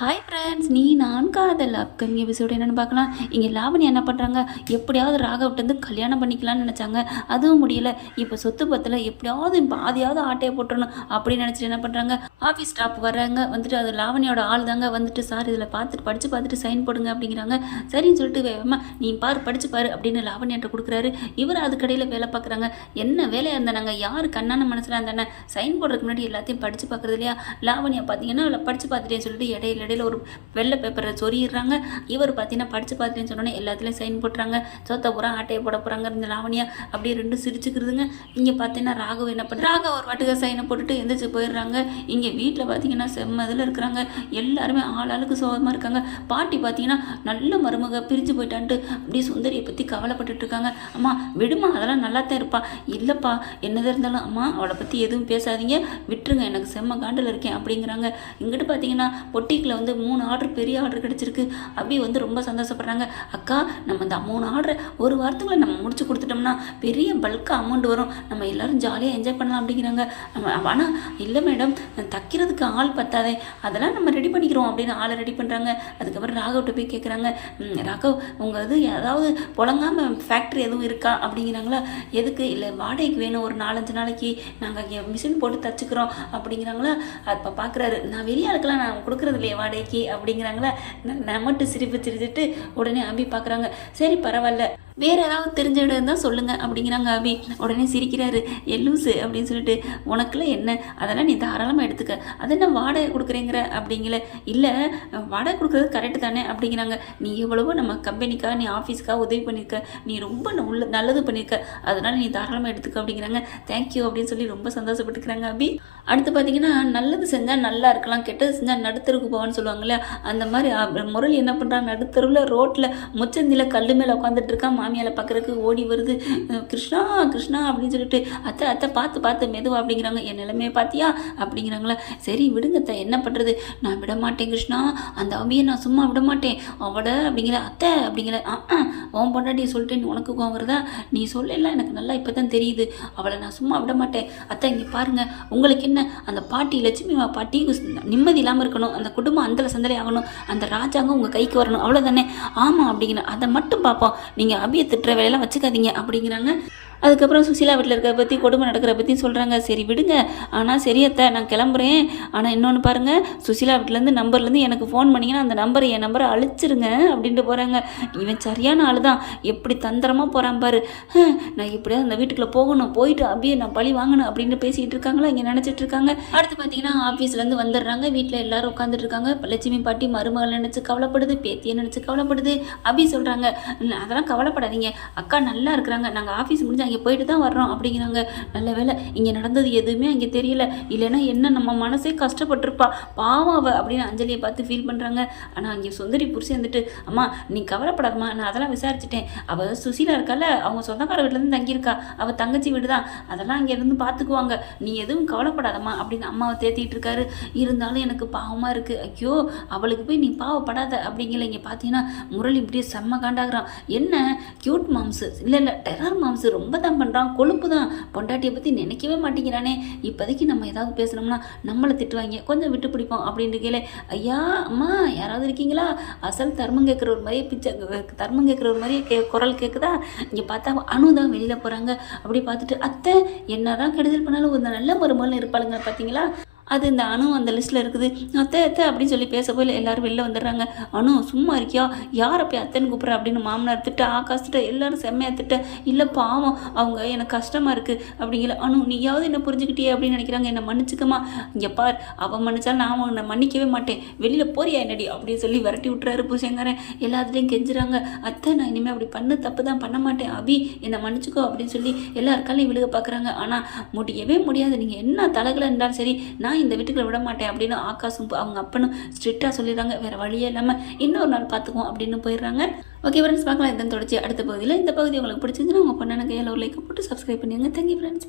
Hi friends நீ நான் காதல் அப்கமிங் எபிசோடு என்னென்னு பார்க்கலாம். இங்கே லாவணி என்ன பண்ணுறாங்க எப்படியாவது ராகவிட்டேருந்து கல்யாணம் பண்ணிக்கலாம்னு நினச்சாங்க. அதுவும் முடியல. இப்போ சொத்து பத்தில் எப்படியாவது பாதியாவது ஆட்டையை போட்டுறணும் அப்படின்னு நினச்சிட்டு என்ன பண்ணுறாங்க ஆஃபீஸ் ஸ்டாப் வர்றாங்க. வந்துட்டு அது லாவணியோட ஆள் தாங்க வந்துட்டு சார் இதில் பார்த்துட்டு படித்து பார்த்துட்டு சைன் போடுங்க அப்படிங்கிறாங்க. சரின்னு சொல்லிட்டு வேகமாக நீ பாரு படித்து பாரு அப்படின்னு லாவணியாட்ட கொடுக்குறாரு. இவர் அதுக்கடையில் வேலை பார்க்குறாங்க. என்ன வேலையாக இருந்தாங்க யார் கண்ணான மனசில் இருந்தானே சைன் போடுறதுக்கு முன்னாடி எல்லாத்தையும் படித்து பார்க்குறது இல்லையா? லாவணியா பார்த்தீங்கன்னா படித்து பார்த்துட்டேன்னு சொல்லிட்டு இடையில இடையில ஒரு வெள்ளை பேப்பரை சொருகிடுறாங்க. இவர் பார்த்தீங்கன்னா படித்து பார்த்துட்டேன்னு சொன்னோன்னே எல்லாத்துலேயும் சைன் போட்டுறாங்க. சொத்த பூரா ஆட்டையை போட போகிறாங்க இந்த லாவணியா அப்படியே ரெண்டு சிரிச்சுக்கிறதுங்க இங்கே பார்த்தீங்கன்னா ராகவ் என்ன பண்ண ராகவ் ஒரு வாட்டுக்கு சைனை போட்டுட்டு எந்திரிச்சு போயிடுறாங்க. இங்கே வீட்டில் பார்த்தீங்கன்னா செம்ம இதில் இருக்கிறாங்க. எல்லாருமே ஆளாளுக்கு சோகமாக இருக்காங்க. பாட்டி பார்த்தீங்கன்னா நல்ல மருமக பிரிஞ்சு போயிட்டான்ட்டு அப்படியே சுந்தரியை பற்றி கவலைப்பட்டுட்டு இருக்காங்க. அம்மா விடுமா அதெல்லாம் நல்லா தான் இருப்பா. இல்லைப்பா என்னதான் இருந்தாலும் அம்மா அவளை பற்றி எதுவும் பேசாதீங்க. விட்டுருங்க எனக்கு செம்ம காண்டில் இருக்கேன் அப்படிங்கிறாங்க. இங்கிட்டு பார்த்தீங்கன்னா பொட்டிக்கில் வந்து மூணு ஆர்டர் பெரிய ஆர்டர் கிடச்சிருக்கு. அப்படி வந்து ரொம்ப சந்தோஷப்படுறாங்க. அக்கா நம்ம இந்த மூணு ஆர்டரை ஒரு வாரத்துக்குள்ள நம்ம முடிச்சு கொடுத்துட்டோம்னா பெரிய பல்காக அமௌண்ட் வரும். நம்ம எல்லோரும் ஜாலியாக என்ஜாய் பண்ணலாம் அப்படிங்கிறாங்க. நம்ம ஆனால் இல்லை மேடம் தைக்கிறதுக்கு ஆள் பத்தாதே. அதெல்லாம் நம்ம ரெடி பண்ணிக்கிறோம் அப்படின்னு ஆளை ரெடி பண்ணுறாங்க அதுக்கப்புறம் ராகவ்கிட்ட போய் கேட்குறாங்க ராகவ் உங்கள் இது ஏதாவது புழங்காமல் ஃபேக்ட்ரி எதுவும் இருக்கா? அப்படிங்கிறாங்களா. எதுக்கு? இல்லை வாடகைக்கு வேணும் ஒரு நாலஞ்சு நாளைக்கு. நாங்கள் மிஷின் போட்டு தச்சுக்கிறோம் அப்படிங்கிறாங்களா. அப்போ பார்க்குறாரு நான் வெளியாளுக்கெல்லாம் நான் கொடுக்குறது இல்லையே வாடகைக்கு அப்படிங்கிறாங்களா நான் மட்டும் சிரிப்பு சிரிச்சுட்டு உடனே அம்பி பார்க்குறாங்க சரி பரவாயில்ல. வேறு ஏதாவது தெரிஞ்ச இடம் இருந்தால் சொல்லுங்கள் அப்படிங்கிறாங்க அபி. உடனே சிரிக்கிறாரு. எல்லூசு அப்படின்னு சொல்லிட்டு உனக்குலாம் என்ன? அதெல்லாம் நீ தாராளமாக எடுத்துக்க. அது என்ன வாடகை கொடுக்குறேங்கிற? அப்படிங்கல. இல்லை வாடகை கொடுக்குறது கரெக்டு தானே அப்படிங்கிறாங்க. நீ எவ்வளவோ நம்ம கம்பெனிக்காக நீ ஆஃபீஸ்க்காக உதவி பண்ணியிருக்க நீ ரொம்ப உள்ள நல்லது பண்ணியிருக்க அதனால் நீ தாராளமாக எடுத்துக்க அப்படிங்கிறாங்க. தேங்க்யூ அப்படின்னு சொல்லி ரொம்ப சந்தோஷப்பட்டுக்கிறாங்க அபி. அடுத்து பார்த்தீங்கன்னா நல்லது செஞ்சால் நல்லா இருக்கலாம் கெட்டது செஞ்சால் நடுத்தருக்கு போவான்னு சொல்லுவாங்கள்ல அந்த மாதிரி முரளி என்ன பண்ணுறாங்க நடுத்தருவில் ரோட்டில் முச்சந்தியில் கல் மேலே உட்காந்துட்டு இருக்கா மாமியாரை பார்க்குறதுக்கு ஓடி வருது. கிருஷ்ணா கிருஷ்ணா அப்படின்னு சொல்லிட்டு அத்தை அத்தை பார்த்து பார்த்து மெதுவா அப்படிங்கிறாங்க. என் நிலைமையை பார்த்தியா? அப்படிங்கிறாங்களா. சரி விடுங்க அத்தை என்ன பண்ணுறது நான் விட மாட்டேன் கிருஷ்ணா. அந்த அபியை நான் சும்மா விட மாட்டேன். அவட அப்படிங்கிற அத்தை அப்படிங்கிற ஆ ஆ, உன் பொண்டாட்டி சொல்லிட்டு உனக்கு கோவம் வருதா? நீ சொல்லல எனக்கு நல்லா இப்போ தான் தெரியுது. அவளை நான் சும்மா விட மாட்டேன். அத்தை இங்கே பாருங்க. உங்களுக்கு என்ன? அந்த பாட்டி லட்சுமி பாட்டி நிம்மதி இல்லாமல் இருக்கணும். அந்த குடும்பம் அந்தல சந்தலை ஆகணும். அந்த ராஜாங்கம் உங்கள் கைக்கு வரணும். அவ்வளோதானே ஆமாம் அப்படிங்கிற அதை மட்டும் பார்ப்போம். நீங்கள் அபி அபியை திட்டுற வேலையெல்லாம் வச்சுக்காதீங்க அப்படிங்கிறாங்க. அதுக்கப்புறம் சுசீலா வீட்டில் இருக்கிற பற்றி கொடுமை நடக்கிற பற்றி சொல்கிறாங்க சரி விடுங்க. ஆனால் சரியத்தை நான் கிளம்புறேன். ஆனால் இன்னொன்று பாருங்கள் சுசீலா வீட்டிலேருந்து நம்பர்லேருந்து எனக்கு ஃபோன் பண்ணிங்கன்னா அந்த நம்பரை என் நம்பரை அழிச்சிருங்க அப்படின்ட்டு போகிறாங்க இவன் சரியான ஆள் தான் எப்படி தந்திரமாக போகிறான் பாரு. நான் எப்படியாவது அந்த வீட்டுக்குள்ளே போகணும். போயிட்டு அப்படியே நான் பழி வாங்கணும் அப்படின்னு பேசிகிட்டு இருக்காங்களா? இங்கே நினச்சிட்டு இருக்காங்க. அடுத்து பார்த்தீங்கன்னா ஆஃபீஸ்லேருந்து வந்துடுறாங்க. வீட்டில் எல்லாரும் உட்காந்துட்டு இருக்காங்க. லட்சுமி பாட்டி மருமகள் நினச்சி கவலைப்படுது. பேத்தியை நினச்சி கவலைப்படுது. அபி சொல்கிறாங்க அதெல்லாம் கவலைப்படாதீங்க. அக்கா நல்லா இருக்கிறாங்க. நாங்கள் ஆஃபீஸ் முடிஞ்சு அங்கே போயிட்டு தான் வர்றோம் அப்படிங்கிறாங்க. நல்ல வேலை இங்கே நடந்தது எதுவுமே அங்கே தெரியல. இல்லைன்னா என்ன நம்ம மனசே கஷ்டப்பட்டிருப்பா. பாவம் அவ அப்படின்னு அஞ்சலியை பார்த்து ஃபீல் பண்ணுறாங்க ஆனால் அங்கே சுந்தரி புரிசு வந்துட்டு அம்மா நீ கவலைப்படாதம்மா நான் அதெல்லாம் விசாரிச்சிட்டேன். அவள் சுசீலா இருக்கால அவங்க சொந்தக்கார வீட்டிலேருந்து தங்கியிருக்கா. அவள் தங்கச்சி வீடு தான். அதெல்லாம் அங்கே இருந்து பார்த்துக்குவாங்க. நீ எதுவும் கவலைப்படாதம்மா அப்படின்னு அம்மாவை தேத்திட்டு இருக்காரு. இருந்தாலும் எனக்கு பாவமாக இருக்குது ஐயோ அவளுக்கு போய் நீ பாவப்படாத அப்படிங்கிற இங்கே பார்த்தீங்கன்னா முரளி இப்படியே செம்ம காண்டாகிறான். என்ன? க்யூட் மாம்ஸு இல்லை இல்லை டெரர் மாம்ஸு ரொம்ப தான் பண்ணுறான் கொழுப்பு தான். பொண்டாட்டியை பற்றி நினைக்கவே மாட்டேங்கிறானே. இப்போதைக்கு நம்ம ஏதாவது பேசணும்னா நம்மளை திட்டுவாங்க. கொஞ்சம் விட்டு பிடிப்போம் அப்படின்னு கேளு. ஐயா அம்மா யாராவது இருக்கீங்களா? அசல் தர்மம் கேட்குற ஒரு மாதிரியே பிச்சை தர்மம் கேட்குற ஒரு மாதிரியே கே குரல் கேட்குதா? இங்கே பார்த்தா அணு தான் வெளியில் போகிறாங்க அப்படி பார்த்துட்டு அத்தை என்னதான் கெடுதல் பண்ணாலும் ஒரு நல்ல மருமகள் இருப்பாளுங்க பார்த்தீங்களா அது இந்த அணு அந்த லிஸ்ட்டில் இருக்குது. அத்தை அத்தை அப்படின்னு சொல்லி பேச போய் எல்லாரும் வெளில வந்துடுறாங்க. அணு சும்மா இருக்கியா? யார் போய் அத்தைன்னு கூப்பிட்ற அப்படின்னு மாமனார் திட்ட ஆகாஷ் திட்ட எல்லாரும் செம்மையாக திட்ட இல்லை பாவம். அவங்க எனக்கு கஷ்டமாக இருக்குது அப்படிங்கிற அணு நீயாவது என்ன புரிஞ்சுக்கிட்டியே? அப்படின்னு நினைக்கிறாங்க. என்னை மன்னிச்சுக்கமா இங்கே பார். அவன் மன்னிச்சாலும் நான் உன்னை மன்னிக்கவே மாட்டேன். வெளியில் போறியா என்னடி? அப்படின்னு சொல்லி விரட்டி விட்டுறாரு பூசங்காரன் எல்லாத்துலேயும் கெஞ்சுறாங்க. அத்தை நான் இனிமேல் அப்படி பண்ண தப்பு தான் பண்ண மாட்டேன். அபி என்னை மன்னிச்சுக்கோ. அப்படின்னு சொல்லி எல்லாருக்காலையும் விழுக பார்க்குறாங்க ஆனால் முடியவே முடியாது. நீங்கள் என்ன தலைகளை இருந்தாலும் சரி நான் இந்த வீட்டுக்குள்ள விட மாட்டேன் அப்படின்னு ஆகாசும் அவங்க அப்பனும் ஸ்ட்ரிக்டாக சொல்லிடுறாங்க. வேறு வழியே இல்லாமல் இன்னொரு நாள் பார்த்துக்குவோம் அப்படின்னு போயிடுறாங்க. ஓகே ஃப்ரெண்ட்ஸ் பார்க்கலாம். இதன் தொடர்ச்சி அடுத்த பகுதியில். இந்த பகுதி உங்களுக்கு பிடிச்சிருந்துன்னா உங்கள் பொண்ணு கையில் ஒரு லைக் போட்டு சப்ஸ்கிரைப் பண்ணிடுங்க தேங்க்யூ ஃப்ரெண்ட்ஸ்